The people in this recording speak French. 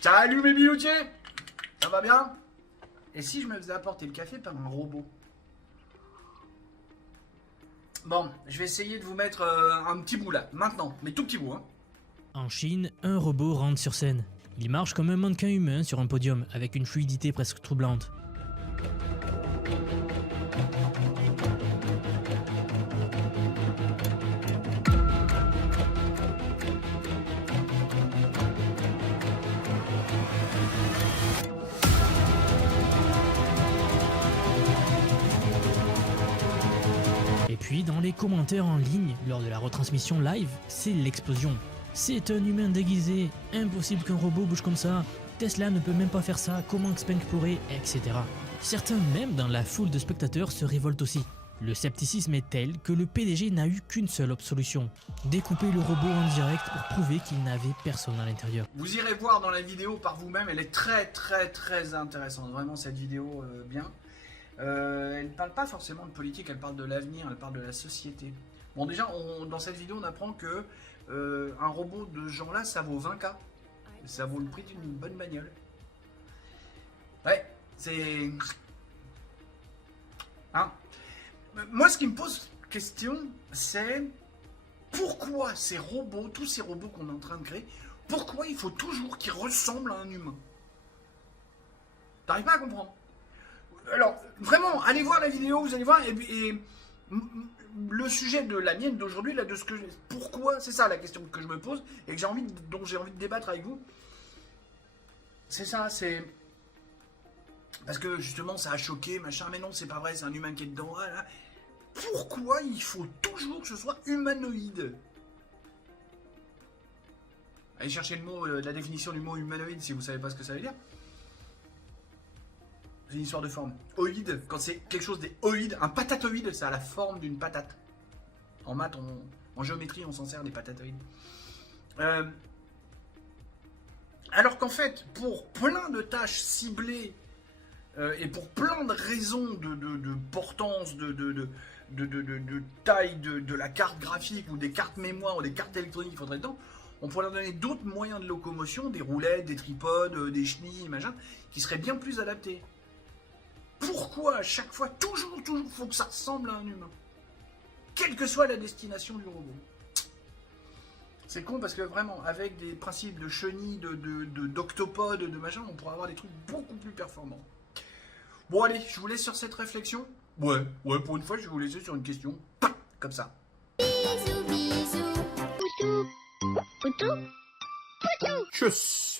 Salut mes bijoutiers. Ça va bien? Et si je me faisais apporter le café par un robot? Bon, je vais essayer de vous mettre un petit bout là, maintenant, mais tout petit bout, hein. En Chine, un robot rentre sur scène. Il marche comme un mannequin humain sur un podium, avec une fluidité presque troublante. Et puis, dans les commentaires en ligne, lors de la retransmission live, c'est l'explosion. C'est un humain déguisé, impossible qu'un robot bouge comme ça, Tesla ne peut même pas faire ça, comment Xpeng pourrait, etc. Certains même dans la foule de spectateurs se révoltent aussi. Le scepticisme est tel que le PDG n'a eu qu'une seule solution, découper le robot en direct pour prouver qu'il n'avait personne à l'intérieur. Vous irez voir dans la vidéo par vous-même, elle est très intéressante, vraiment cette vidéo bien. Elle ne parle pas forcément de politique, elle parle de l'avenir, elle parle de la société. Bon déjà, dans cette vidéo on apprend que un robot de ce genre là, ça vaut 20K. Ça vaut le prix d'une bonne bagnole. Ouais, c'est... Hein? Moi ce qui me pose question, c'est pourquoi ces robots, tous ces robots qu'on est en train de créer, pourquoi il faut toujours qu'ils ressemblent à un humain? T'arrives pas à comprendre? Alors, vraiment, allez voir la vidéo, vous allez voir, et le sujet de la mienne d'aujourd'hui, là, de ce que pourquoi, c'est ça la question que je me pose, et que dont j'ai envie de débattre avec vous. C'est ça, c'est... Parce que, justement, ça a choqué, machin, mais non, c'est pas vrai, c'est un humain qui est dedans, ah, là. Pourquoi il faut toujours que ce soit humanoïde? Allez chercher le mot, la définition du mot humanoïde, si vous savez pas ce que ça veut dire. C'est une histoire de forme. Oïde, quand c'est quelque chose des oïdes, un patatoïde, ça a la forme d'une patate. En maths, en géométrie, on s'en sert des patatoïdes. Alors qu'en fait, pour plein de tâches ciblées et pour plein de raisons de portance, de taille de la carte graphique ou des cartes mémoire ou des cartes électroniques qu'il faudrait dedans, on pourrait leur donner d'autres moyens de locomotion, des roulettes, des tripodes, des chenilles, machin, qui seraient bien plus adaptés. Pourquoi à chaque fois, toujours, faut que ça ressemble à un humain? Quelle que soit la destination du robot. C'est con parce que vraiment, avec des principes de chenilles, d'octopodes, de machin, on pourrait avoir des trucs beaucoup plus performants. Bon allez, je vous laisse sur cette réflexion. Ouais, pour une fois, je vais vous laisser sur une question. Comme ça. Bisous, bisous. Poutou. Poutou. Poutou. Tchuss.